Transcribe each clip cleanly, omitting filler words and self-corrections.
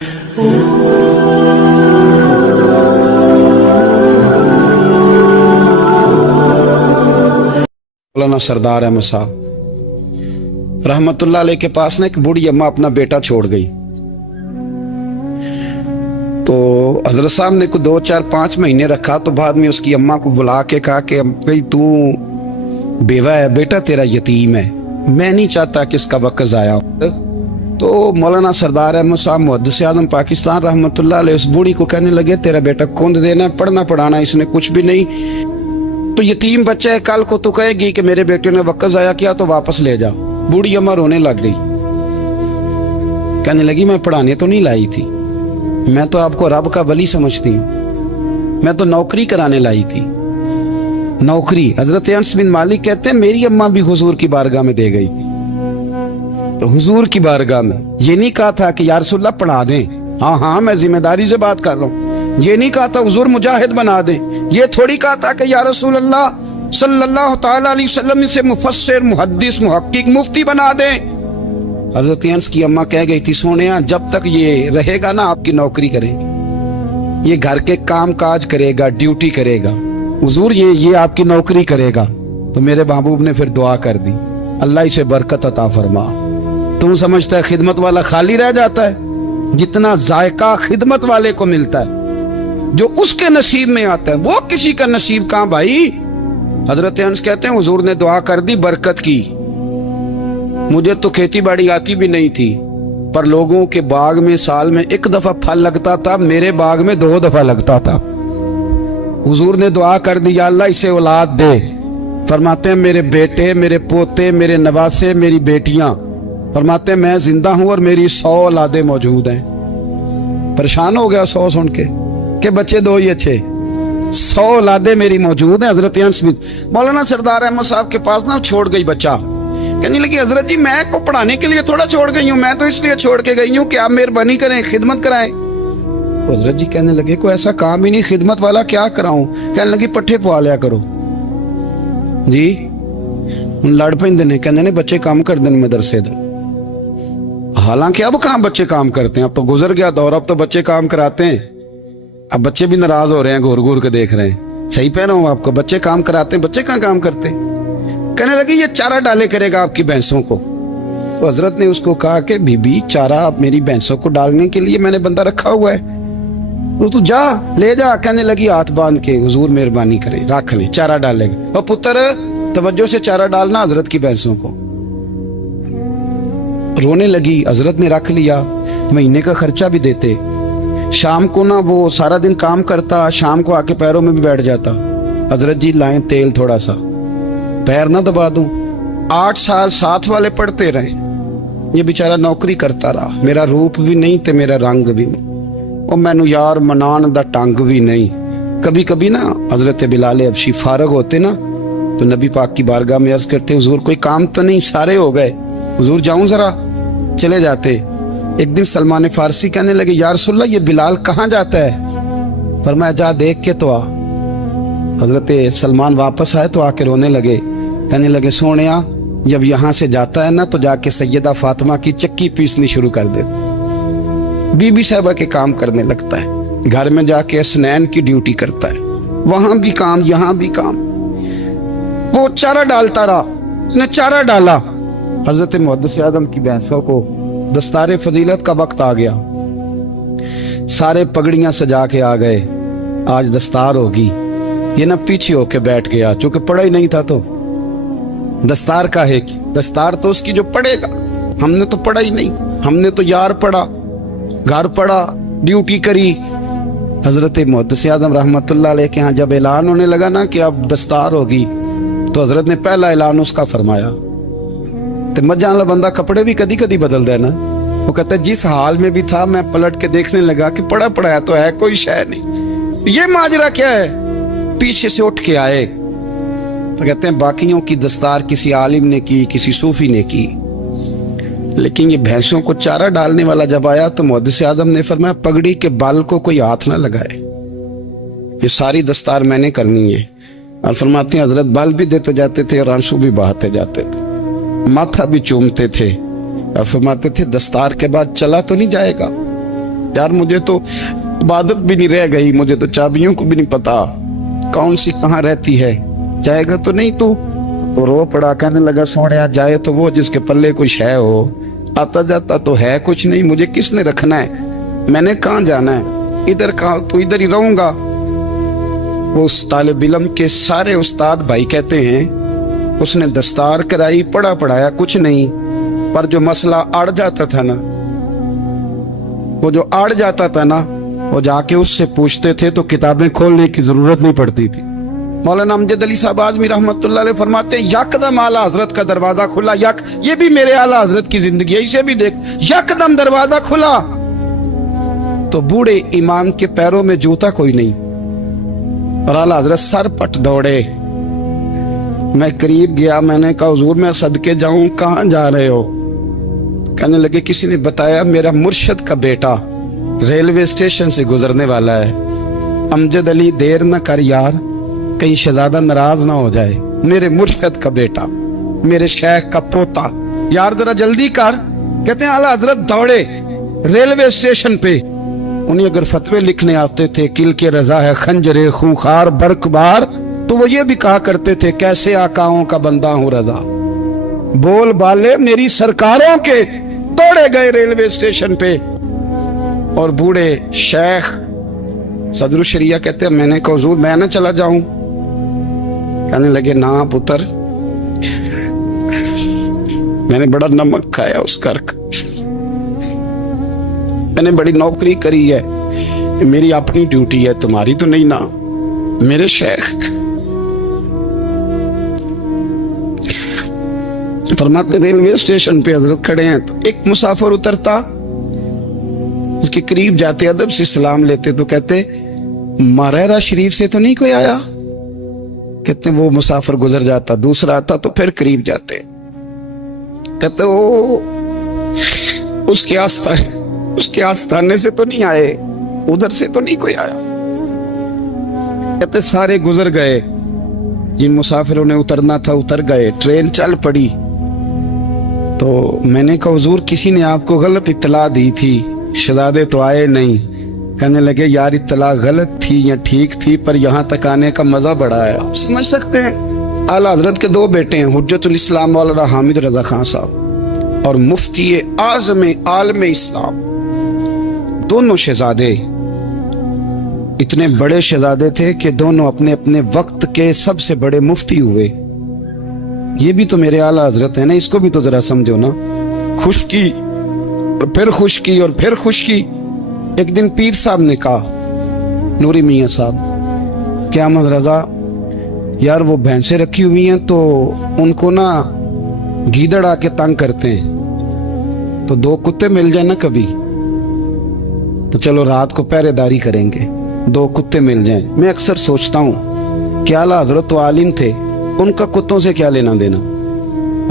मौलाना सरदार अहमद साहब रहमतुल्लाह अलैह के पास ना एक बूढ़ी अम्मा अपना बेटा छोड़ गई। तो हजरत साहब ने को 2 4 5 महीने रखा। तो बाद में उसकी अम्मा को बुला के कहा कि भाई तू बेवा है, बेटा तेरा यतीम है, मैं नहीं चाहता कि इसका वक्त ज़ाया हो। तो मौलाना सरदार अहमद साहब मुहद्दिस आज़म पाकिस्तान रहमतुल्लाह अलैह उस बूढ़ी को कहने लगे तेरा बेटा कौन देना है, पढ़ना पढ़ाना इसने कुछ भी नहीं, तो यतीम बच्चा है, कल को तो कहेगी कि मेरे बेटे ने वक्त ज़ाया किया तो वापस ले जाओ। बूढ़ी अम्मा रोने लग गई, कहने लगी मैं पढ़ाने तो नहीं लाई थी, मैं तो आपको रब का वली समझती हूँ, मैं तो नौकरी कराने लाई थी। नौकरी हजरत अनस बिन मालिक कहते हैं मेरी अम्मा भी हुजूर की बारगाह में दे गई थी। तो हुजूर की बारगाह में ये नहीं कहा था कि या रसूलल्लाह पढ़ा दें, हाँ हाँ मैं जिम्मेदारी से बात कर रहा हूँ, ये नहीं कहा था हुजूर मुजाहिद बना दें, ये थोड़ी कहा था कि या रसूलल्लाह सल्लल्लाहु तआला अलैहि वसल्लम से मुफस्सिर मुहद्दिस मुहक्किक मुफ्ती बना दें। हजरत अनस की अम्मा कह गई थी सोनिया जब तक ये रहेगा ना आपकी नौकरी करेगी, ये घर के काम काज करेगा, ड्यूटी करेगा, हुजूर ये आपकी नौकरी करेगा। तो मेरे महबूब ने फिर दुआ कर दी, अल्लाह इसे बरकत अता फरमा। तुम समझता है खिदमत वाला खाली रह जाता है? जितना जायका खिदमत वाले को मिलता है, जो उसके नसीब में आता है, वो किसी का नसीब कहां भाई। हजरत अनस कहते हैं हुजूर ने दुआ कर दी, बरकत की। मुझे तो खेती बाड़ी आती भी नहीं थी, पर लोगों के बाग में साल में 1 दफा फल लगता था, मेरे बाग में 2 दफा लगता था। हुजूर ने दुआ कर दी, या अल्लाह इसे औलाद दे। फरमाते हैं मेरे बेटे, मेरे पोते, मेरे नवासे, मेरी बेटियां, फरमाते हैं मैं जिंदा हूं और मेरी 100 औलादे मौजूद हैं। परेशान हो गया 100 सुन के बच्चे 2 ही अच्छे, 100 औलादे मेरी मौजूद हैं। हजरत अनस बिन मौलाना सरदार अहमद साहब के पास ना छोड़ गई बच्चा, कहने लगी हजरत जी मैं को पढ़ाने के लिए थोड़ा छोड़ गई हूँ, मैं तो इसलिए छोड़ के गई हूँ कि आप मेहरबानी करें, खिदमत कराएं। हजरत जी कहने लगे कोई ऐसा काम ही नहीं, खिदमत वाला क्या कराऊं। कहने लगी पट्ठे पवा लिया करो जी। लड़ पेंदे ने, कहने ने बच्चे काम कर दें मदरसे दे। हालांकि अब कहाँ बच्चे काम करते हैं, अब तो गुजर गया दौर, अब तो बच्चे काम कराते हैं। अब बच्चे भी नाराज हो रहे हैं, घूर घूर के देख रहे हैं। सही कह रहा हूं आपको, बच्चे काम कराते हैं, बच्चे कहाँ काम करते। कहने लगे ये चारा डाले करेगा आपकी भैंसों को। तो हजरत ने उसको कहा कि बीबी चारा मेरी भैंसों को डालने के लिए मैंने बंदा रखा हुआ है, तो तू जा ले जा। कहने लगी हाथ बांध के हुजूर मेहरबानी करे रख ले, चारा डालेगा। और पुत्र तवज्जो से चारा डालना हजरत की भैंसों को। रोने लगी, हजरत ने रख लिया, महीने का खर्चा भी देते। शाम को ना वो सारा दिन काम करता, शाम को आके पैरों में भी बैठ जाता, हजरत जी लाएं तेल थोड़ा सा, पैर ना दबा दूं। 8 साल साथ वाले पढ़ते रहे, ये बेचारा नौकरी करता रहा, मेरा रूप भी नहीं ते मेरा रंग भी नहीं, और मैनू यार मनान दा टंग भी नहीं। कभी कभी ना हजरत बिलाल हबशी फारग होते ना तो नबी पाक की बारगाह में अर्ज करते हुजूर कोई काम तो नहीं, सारे हो गए, हुजूर जाऊं जरा, चले जाते। एक दिन सलमान फारसी कहने लगे या रसूलल्लाह ये बिलाल कहाँ जाता है। फरमाया जा देख के तो आ। हजरत सलमान वापस आए तो आके रोने लगे, कहने लगे सोनिया जब यहाँ से जाता है ना तो जाके सैयदा फातिमा की चक्की पीसनी शुरू कर देता, बीबी साहबा के काम करने लगता है, घर में जाके स्नैन की ड्यूटी करता है, वहां भी काम यहाँ भी काम। वो चारा डालता रहा, उसने चारा डाला। हजरत मुहद्दिस आज़म की भैंसों को दस्तारे फजीलत का वक्त आ गया, सारे पगड़ियां सजा के आ गए, आज दस्तार होगी। ये ना पीछे होके बैठ गया, चूंकि पढ़ा ही नहीं था तो दस्तार का है कि दस्तार तो उसकी जो पढ़ेगा, हमने तो पढ़ा ही नहीं, हमने तो यार पढ़ा, घर पढ़ा, ड्यूटी करी। हजरत मुहद्दिस आज़म रहमतुल्लाह अलैह के यहाँ जब ऐलान होने लगा ना कि अब दस्तार होगी, तो हजरत ने पहला ऐलान उसका फरमाया। तो मजान वाला बंदा कपड़े भी कदी कदी बदल देना, वो कहता है जिस हाल में भी था मैं पलट के देखने लगा कि पढ़ा पढ़ाया तो है, कोई शय नहीं, ये माजरा क्या है। पीछे से उठ के आए तो कहते हैं बाकियों की दस्तार किसी आलिम ने की, किसी सूफी ने की, लेकिन ये भैंसों को चारा डालने वाला जब आया तो मुहद्दिस आज़म ने फरमाया पगड़ी के बाल को कोई हाथ ना लगाए, ये सारी दस्तार मैंने करनी है। और फरमाते हैं हजरत बाल भी देते जाते थे और आंसू भी बहाते जाते थे, माथा भी चूमते थे, और फरमाते थे दस्तार के बाद चला तो नहीं जाएगा, यार मुझे तो इबादत भी नहीं रह गई, मुझे तो चाबियों को भी नहीं पता कौन सी कहाँ रहती है, जाएगा तो नहीं तू? तो रो पड़ा, कहने लगा सोनिया जाए तो वो जिसके पल्ले कुछ है हो, आता जाता तो है कुछ नहीं, मुझे किसने रखना है, मैंने कहाँ जाना है, इधर कहाँ, तो इधर ही रहूंगा। वो उस तालिब इल्म के सारे उस्ताद भाई कहते हैं उसने दस्तार कराई, पढ़ा पढ़ाया कुछ नहीं, पर जो मसला अड़ जाता था ना, वो जो अड़ जाता था ना, वो जाके उससे पूछते थे तो किताबें खोलने की जरूरत नहीं पड़ती थी। मौलाना अमजद अली साहब आजमी रहमतुल्लाह अलैह फरमाते हैं यकदम आला हजरत का दरवाजा खुला, ये भी मेरे आला हजरत की जिंदगी है, इसे भी देख, यकदम दरवाजा खुला तो बूढ़े इमाम के पैरों में जूता कोई नहीं, और आला हजरत सर पट दौड़े। मैं करीब गया, मैंने कहा हुजूर मैं सदके जाऊं, कहाँ जा रहे हो? कहने लगे किसी ने बताया मेरा मुर्शद का बेटा रेलवे स्टेशन से गुजरने वाला है, अमजद अली देर न कर यार, कहीं शहजादा नाराज ना हो जाए, मेरे मुर्शद का बेटा, मेरे शेख का पोता, यार जरा जल्दी कर। कहते हैं आला हजरत दौड़े रेलवे स्टेशन पे, उन्हें अगर फतवे लिखने आते थे किल के रजा है खंजरे खूंखार बरकबार, तो वो ये भी कहा करते थे कैसे आकाओं का बंदा हूं रजा, बोल बाले मेरी सरकारों के। दौड़े गए रेलवे स्टेशन पे, और बूढ़े शेख सदरुल शरिया कहते हैं मैंने कहा हुजूर मैं ना चला जाऊं? कहने लगे ना पुत्र, मैंने बड़ा नमक खाया उस घर का, मैंने बड़ी नौकरी करी है, मेरी अपनी ड्यूटी है, तुम्हारी तो नहीं ना। मेरे शेख फरमाते रेलवे स्टेशन पे हजरत खड़े हैं, तो एक मुसाफिर उतरता, उसके करीब जाते अदब से सलाम लेते तो कहते मारेरा शरीफ से तो नहीं कोई आया? कहते वो मुसाफिर गुजर जाता, दूसरा आता तो फिर करीब जाते, कहते ओ उसके आस्थाने से तो नहीं आए, उधर से तो नहीं कोई आया। कहते सारे गुजर गए, जिन मुसाफिरों ने उतरना था उतर गए, ट्रेन चल पड़ी। तो मैंने कहा हुजूर किसी ने आपको गलत इत्तला दी थी, शहजादे तो आए नहीं। कहने लगे यार इत्तला गलत थी या ठीक थी, पर यहाँ तक आने का मजा बड़ा है, आप समझ सकते हैं। आला हजरत के दो बेटे हैं, हुज्जतुल इस्लाम मौलाना हामिद रजा खान साहब और मुफ्ती आज़म आलम इस्लाम, दोनों शहजादे इतने बड़े शहजादे थे कि दोनों अपने अपने वक्त के सबसे बड़े मुफ्ती हुए। ये भी तो मेरे आला हजरत है ना, इसको भी तो जरा समझो ना। खुशकी और फिर खुशकी और फिर खुशकी। एक दिन पीर साहब ने कहा नूरी मियाँ साहब क्या अहमद रजा यार वो भैंसें रखी हुई हैं तो उनको ना गीदड़ आके तंग करते हैं, तो दो कुत्ते मिल जाए ना कभी तो चलो रात को पहरेदारी करेंगे, दो कुत्ते मिल जाएं। मैं अक्सर सोचता हूँ कि आला हजरत तो आलिम थे, उनका कुत्तों से क्या लेना देना।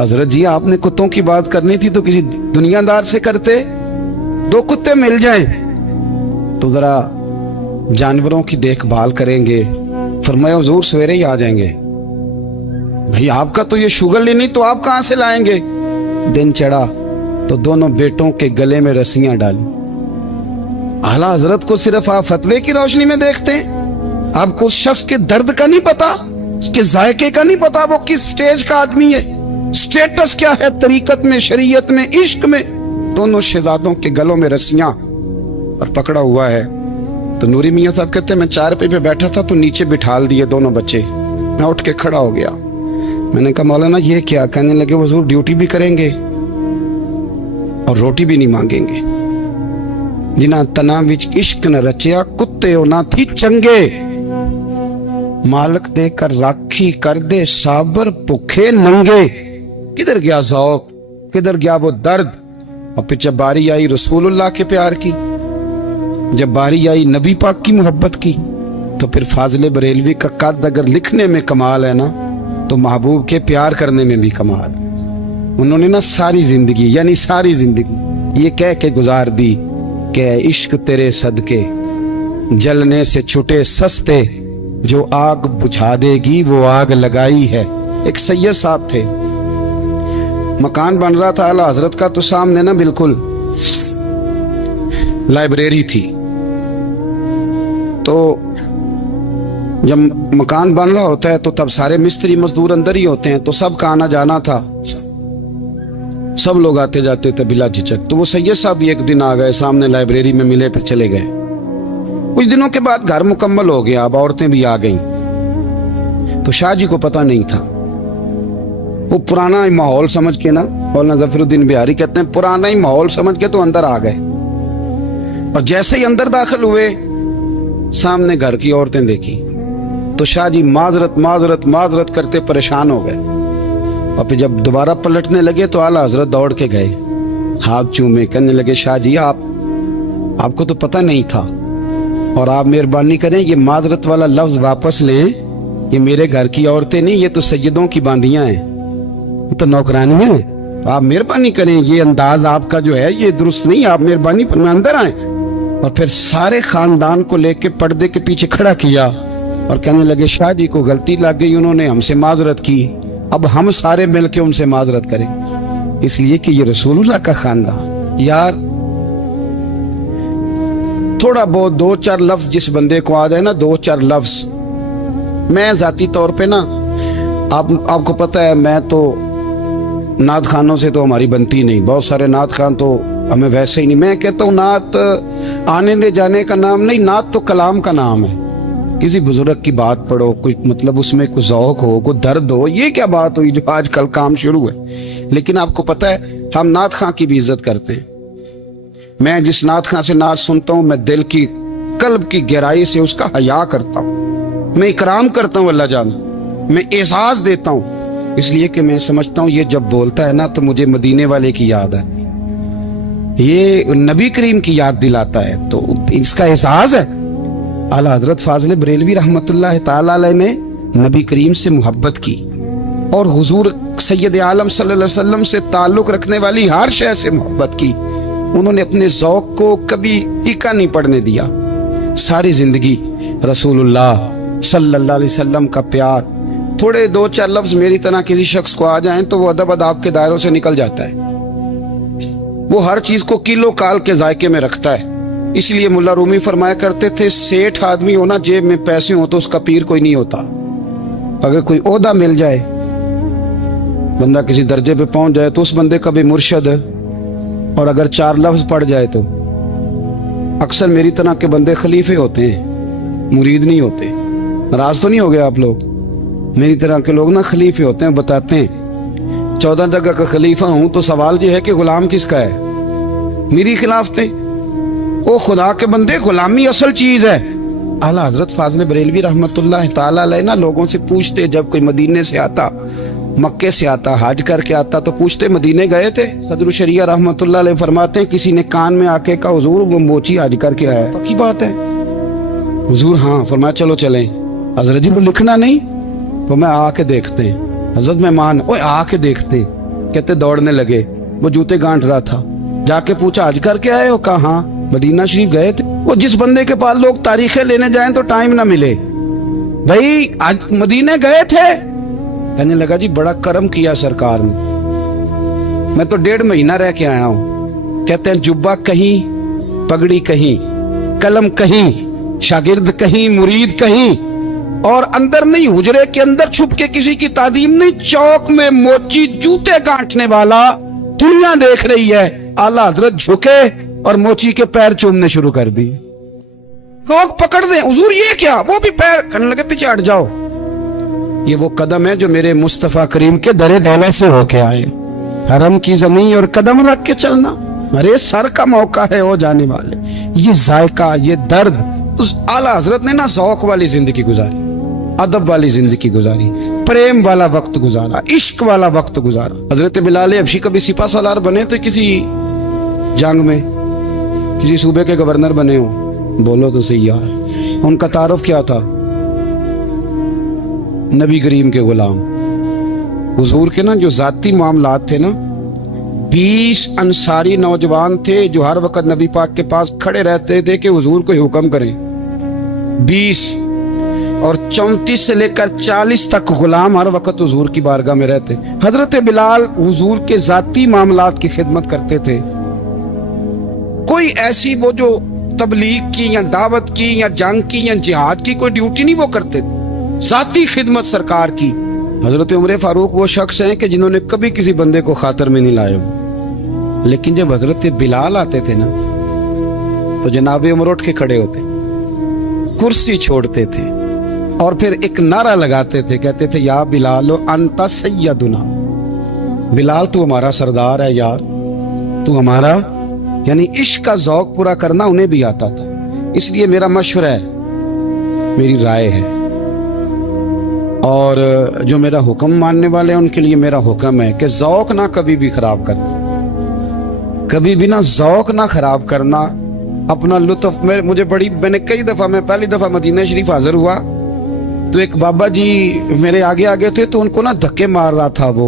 हजरत जी आपने कुत्तों की बात करनी थी तो किसी दुनियादार से करते, दो कुत्ते मिल जाएं तो जरा जानवरों की देखभाल करेंगे। फरमाया हुजूर सवेरे ही आ जाएंगे। भाई आपका तो ये शुगर लेनी, तो आप कहां से लाएंगे। दिन चढ़ा तो दोनों बेटों के गले में रस्सियां डाली। आला हजरत को सिर्फ आप फतवे की रोशनी में देखते हैं, आपको उस शख्स के दर्द का नहीं पता, उसके जायके का नहीं पता, वो किस स्टेज का आदमी है, स्टेटस क्या है तरीकत में, शरीयत में, इश्क में। दोनों शहजादों के गलों में रस्सियां और पकड़ा हुआ है। तो नूरी मियाँ साहब कहते हैं मैं चारपाई पे बैठा था तो नीचे बिठाल दिए दोनों बच्चे। मैं उठ के खड़ा हो गया, मैंने कहा मौलाना ये क्या। कहने लगे हुजूर ड्यूटी भी करेंगे और रोटी भी नहीं मांगेंगे। जिन्हां तना विच इश्क न रचिया कुत्ते ना थी चंगे, मालक देकर राखी कर दे साबर भुखे नंगे। किधर गया ज़ौक़, किधर गया वो दर्द। और फिर जब बारी आई रसूलुल्लाह के प्यार की, जब बारी आई नबी पाक की मोहब्बत की, तो फिर फाजिल बरेलवी का कद अगर लिखने में कमाल है ना, तो महबूब के प्यार करने में भी कमाल। उन्होंने ना सारी जिंदगी यानी सारी जिंदगी ये कह के गुजार दी कि इश्क तेरे सदके जलने से छुटे सस्ते, जो आग बुझा देगी वो आग लगाई है। एक सैयद साहब थे, मकान बन रहा था आला हजरत का, तो सामने ना बिल्कुल लाइब्रेरी थी। तो जब मकान बन रहा होता है तो तब सारे मिस्त्री मजदूर अंदर ही होते हैं, तो सबका आना जाना था, सब लोग आते जाते थे बिला झिझक। तो वो सैयद साहब भी एक दिन आ गए, सामने लाइब्रेरी में मिले, फिर चले गए। कुछ दिनों के बाद घर मुकम्मल हो गया, अब औरतें भी आ गईं। तो शाह जी को पता नहीं था। वो पुराना ही माहौल समझ के ना, मौलाना ज़फ़रुद्दीन बिहारी कहते हैं, पुराना ही माहौल समझ के तो अंदर आ गए। और जैसे ही अंदर दाखिल हुए, सामने घर की औरतें देखी तो शाह जी माजरत माजरत माजरत करते परेशान हो गए। और फिर जब दोबारा पलटने लगे तो आला हजरत दौड़ के गए, हाथ चूमे, कहने लगे, शाह जी आपको तो पता नहीं था, और आप मेहरबानी करें ये माजरत वाला लफ्ज वापस लें। ये मेरे घर की औरतें नहीं, ये तो सैयदों की बांदियां हैं, ये तो नौकरानियां हैं। तो आप मेहरबानी करें, ये अंदाज आपका जो है ये दुरुस्त नहीं, आप मेहरबानी फरमाएं अंदर आए। और फिर सारे खानदान को लेके पर्दे के पीछे खड़ा किया और कहने लगे, शाह जी को गलती लग गई, उन्होंने हमसे माजरत की, अब हम सारे मिलके उनसे माजरत करें, इसलिए कि ये रसूलुल्लाह का खानदान। यार थोड़ा बहुत 2-4 लफ्ज जिस बंदे को आ जाए ना, 2-4 लफ्ज, मैं जाती तौर पे ना, आपको पता है, मैं तो नात खानों से तो हमारी बनती नहीं, बहुत सारे नात खान तो हमें वैसे ही नहीं। मैं कहता हूँ नात आने दे जाने का नाम नहीं, नात तो कलाम का नाम है। किसी बुजुर्ग की बात पढ़ो, कोई मतलब उसमें कोई ज़ौक़ हो, कोई दर्द हो, ये क्या बात हुई जो आजकल काम शुरू है। लेकिन आपको पता है हम नात खां की भी इज्जत करते हैं। मैं जिस नात खां से नात सुनता हूँ, मैं दिल की कल्ब की गहराई से उसका हया करता हूँ, मैं इकराम करता हूँ अल्लाह जान, मैं एहसास देता हूँ, इसलिए कि मैं समझता हूँ ये जब बोलता है ना तो मुझे मदीने वाले की याद आती है, ये नबी करीम की याद दिलाता है, तो इसका एहसास है। आला हजरत फाजिल बरेलवी रहमतुल्लाह ताला अलैह ने नबी करीम से मोहब्बत की और हुजूर सैयद आलम सल्लल्लाहु अलैहि वसल्लम से ताल्लुक रखने वाली हर शय से मोहब्बत की। उन्होंने अपने ज़ौक़ को कभी फीका नहीं पड़ने दिया। सारी जिंदगी रसूलुल्लाह सल्लल्लाहु अलैहि वसल्लम का प्यार। थोड़े 2-4 लफ्ज मेरी तरह किसी शख्स को आ जाएं तो वो अदब अदाब के दायरों से निकल जाता है। वो हर चीज को किलो काल के जायके में रखता है। इसलिए मुल्ला रूमी फरमाया करते थे, सेठ आदमी होना, जेब में पैसे हो तो उसका पीर कोई नहीं होता। अगर कोई ओहदा मिल जाए, बंदा किसी दर्जे पे पहुंच जाए तो उस बंदे का भी मुर्शद है, और अगर 4 लफ्ज पढ़ जाए तो अक्सर मेरी तरह के बंदे खलीफे होते हैं, मुरीद नहीं होते। नाराज तो नहीं हो गए आप लोग? मेरी तरह के लोग ना खलीफे होते हैं, बताते हैं 14 जगह का खलीफा हूं तो सवाल ये है कि गुलाम किसका है? मेरी खिलाफते। ओ खुदा के बंदे, गुलामी असल चीज है। आला हजरत फाजिल बरेलवी रहमतुल्लाह ताला अलैह ना लोगों से पूछते, जब कोई मदीने से आता, मक्के से आता, हज करके आता तो पूछते मदीने गए थे? सदर शरिया रहमतुल्लाह अलैह फरमाते हैं, किसी ने कान में आके कहा हुजूर वो मोची हज करके आया। पक्की बात है? हुजूर हाँ। फरमाया चलो चलें। हजरत जी को लिखना नहीं? तो मैं आके देखते हैं। हजरत मेहमान, ओए आके देखते। कहते दौड़ने लगे, वो जूते गांठ रहा था। जाके पूछा हज करके आए हो? कहा हाँ, मदीना शरीफ गए थे। वो जिस बंदे के पास लोग तारीखें लेने जाएं तो टाइम ना मिले, भाई आज मदीने गए थे? कहने लगा जी बड़ा करम किया सरकार ने, मैं तो 1.5 महीना रह के आया हूं। कहते हैं जुब्बा कहीं, पगड़ी कहीं, कलम कहीं, शागिर्द कहीं, मुरीद कहीं, और अंदर नहीं, हुजरे के अंदर छुप के किसी की तादीम नहीं, चौक में मोची जूते गांठने वाला दुनिया देख रही है। आला हजरत झुके और मोची के पैर चूमने शुरू कर दिए। लोग पकड़ दें, हुजूर ये क्या? वो भी पैर करने लगे, पीछे हट जाओ। ये वो कदम है जो मेरे मुस्तफा करीम के दरे दौलत से होके आए। हरम की जमीन और कदम रख के चलना, अरे सर का मौका है वो जाने वाले। ये जायका, ये दर्द, उस आला हजरत ने ना ज़ौक़ वाली जिंदगी गुजारी, अदब वाली जिंदगी गुजारी, प्रेम वाला वक्त गुजारा, इश्क वाला वक्त गुजारा। हजरत बिलाल हबशी कभी सिपा सालार बने थे किसी जंग में, किसी सूबे के गवर्नर बने हो? बोलो तो सही यार। उनका तारुफ क्या था? नबी करीम के गुलाम। हुजूर के ना जो जाती मामलात थे ना, 20 अंसारी नौजवान थे जो हर वक्त नबी पाक के पास खड़े रहते थे कि हुजूर को हुक्म करें। 20 और 34 से लेकर 40 तक गुलाम हर वक्त हुजूर की बारगाह में रहते। हजरत बिलाल हुजूर के जाती मामलात की खिदमत करते थे। कोई ऐसी वो जो तबलीग की या दावत की या जंग की या जिहाद की कोई ड्यूटी नहीं वो करते, ज़ाती खिदमत सरकार की। हजरत उमर फारूक वो शख्स हैं कि जिन्होंने कभी किसी बंदे को खातर में नहीं लाया, लेकिन जब हजरत बिलाल आते थे ना तो जनाब उमर उठ के खड़े होते, कुर्सी छोड़ते थे और फिर एक नारा लगाते थे, कहते थे या बिलाल अंता सैयदुना, बिलाल तू हमारा सरदार है यार, तू हमारा। यानी इश्क का ज़ौक पूरा करना उन्हें भी आता था। इसलिए मेरा मशवरा है, मेरी राय है, और जो मेरा हुक्म मानने वाले हैं उनके लिए मेरा हुक्म है कि ज़ौक ना कभी भी खराब करना, कभी भी ना ज़ौक ना खराब करना, अपना लुत्फ। मैंने कई दफ़ा, मैं पहली दफ़ा मदीना शरीफ हाजिर हुआ तो एक बाबा जी मेरे आगे आगे थे, तो उनको ना धक्के मार रहा था। वो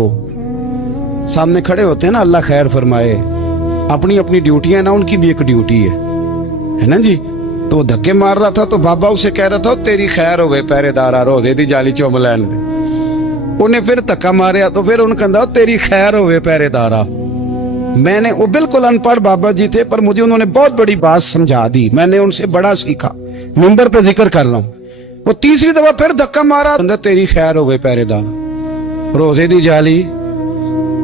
सामने खड़े होते हैं ना, अल्लाह खैर फरमाए, अपनी अपनी ड्यूटी है ना, उनकी भी एक ड्यूटी है ना जी। तो वो धक्के मार रहा था तो बाबा उसे कह रहा था तेरी खैर होवे पहरेदारा रोजे दी जाली चुम लैन दे। उन्हें फिर धक्का मारिया तो फिर उन्हें कहता तेरी खैर होवे पहरेदारा। मैंने, वो बिल्कुल अनपढ़ बाबा जी थे पर मुझे उन्होंने बहुत बड़ी बात समझा दी, मैंने उनसे बड़ा सीखा, मिंबर पे जिक्र कर रहा हूँ। वो तीसरी दफा फिर धक्का मारा, तेरी खैर होवे पहरेदारा रोजे दी जाली।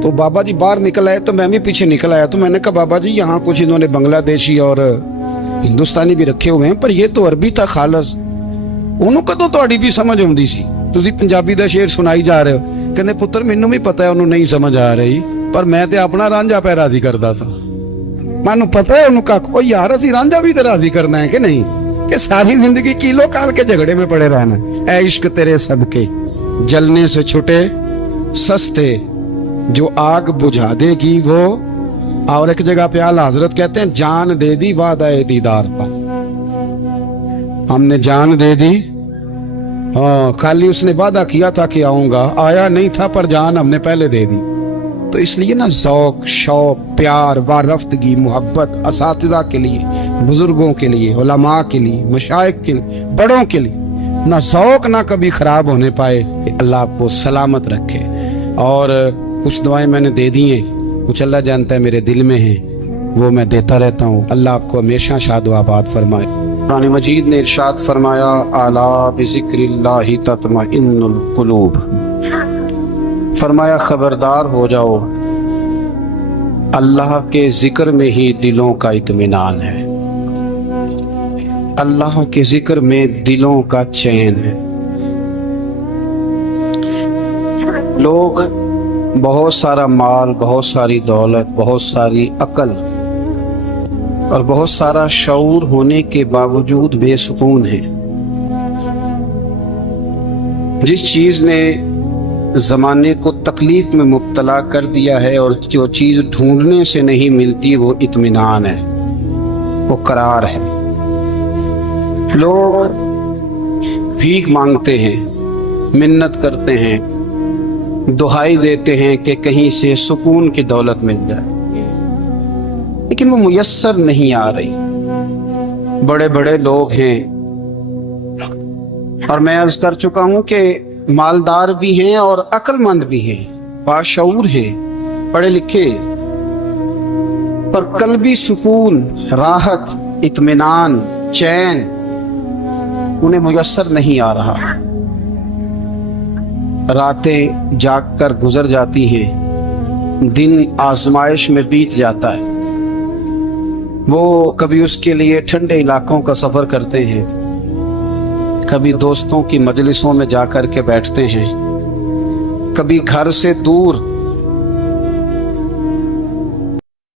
तो बाबा जी बाहर निकल आए तो मैं भी पीछे निकल आया। तो मैंने कहा बाबा जी यहाँ कुछ इन्होंने बांग्लादेशी और हिंदुस्तानी भी रखे हुए हैं, पर ये तो अरबी था खालस, ਉਹਨੂੰ ਕਦੋਂ ਤੁਹਾਡੀ ਵੀ ਸਮਝ ਆਉਂਦੀ ਸੀ? ਤੁਸੀਂ ਪੰਜਾਬੀ ਦਾ ਸ਼ੇਰ ਸੁਣਾਈ ਜਾ ਰਹੇ ਹੋ। ਕਹਿੰਦੇ ਪੁੱਤਰ ਮੈਨੂੰ ਵੀ ਪਤਾ ਹੈ ਉਹਨੂੰ ਨਹੀਂ ਸਮਝ ਆ ਰਹੀ, ਪਰ ਮੈਂ ਤੇ ਆਪਣਾ ਰਾਂਝਾ ਪੈ ਰਾਜ਼ੀ ਕਰਦਾ ਸਾਂ। ਮੈਨੂੰ ਪਤਾ ਹੈ ਉਹਨੂੰ ਕੱਖ, ਉਹ ਯਾਰ ਅਸੀਂ ਰਾਂਝਾ ਵੀ ਤੇ ਰਾਜ਼ੀ ਕਰਨਾ ਹੈ कि नहीं, कि सारी जिंदगी कीलो काल के झगड़े में पड़े रहना। ऐ इश्क तेरे सदके जलने से छुटे सस्ते, जो आग बुझा देगी वो। और एक जगह पे आला हजरत कहते हैं जान दे दी वादा दीदार पर, हमने जान दे दी। हाँ, खाली उसने वादा किया था कि आऊंगा, आया नहीं था, पर जान हमने पहले दे दी। तो इसलिए ना ज़ौक, शौक, प्यार, वारफ्तगी, मोहब्बत असातिज़ा के लिए, बुजुर्गों के लिए, उलमा के लिए, मशाइख के लिए, बड़ों के लिए, ना ज़ौक ना कभी ख़राब होने पाए। अल्लाह आपको सलामत रखे। और कुछ दुआएं मैंने दे दी हैं, कुछ अल्लाह जानता है मेरे दिल में है, वो मैं देता रहता हूँ। अल्लाह आपको हमेशा शाद व आबाद फरमाए। कुरान मजीद ने इरशाद फरमाया अला बिज़िक्रिल्लाहि तत्मइन्नुल कुलूब, फरमाया खबरदार हो जाओ, अल्लाह के जिक्र में ही दिलों का इत्मीनान है, अल्लाह के जिक्र में दिलों का चैन है। लोग बहुत सारा माल, बहुत सारी दौलत, बहुत सारी अकल और बहुत सारा शऊर होने के बावजूद बेसुकून है। जिस चीज ने जमाने को तकलीफ में मुब्तला कर दिया है और जो चीज ढूंढने से नहीं मिलती वो इत्मीनान है, वो करार है। लोग भीख मांगते हैं, मिन्नत करते हैं, दुहाई देते हैं कि कहीं से सुकून की दौलत मिल जाए, लेकिन वो मुयस्सर नहीं आ रही। बड़े बड़े लोग हैं और मैं अर्ज कर चुका हूं कि मालदार भी हैं और अक्लमंद भी हैं, बाशऊर हैं, पढ़े लिखे, पर कल्बी सुकून, राहत, इत्मीनान, चैन उन्हें मुयस्सर नहीं आ रहा। रातें जाग कर गुजर जाती हैं, दिन आजमाइश में बीत जाता है। वो कभी उसके लिए ठंडे इलाकों का सफर करते हैं, कभी दोस्तों की मजलिसों में जाकर के बैठते हैं, कभी घर से दूर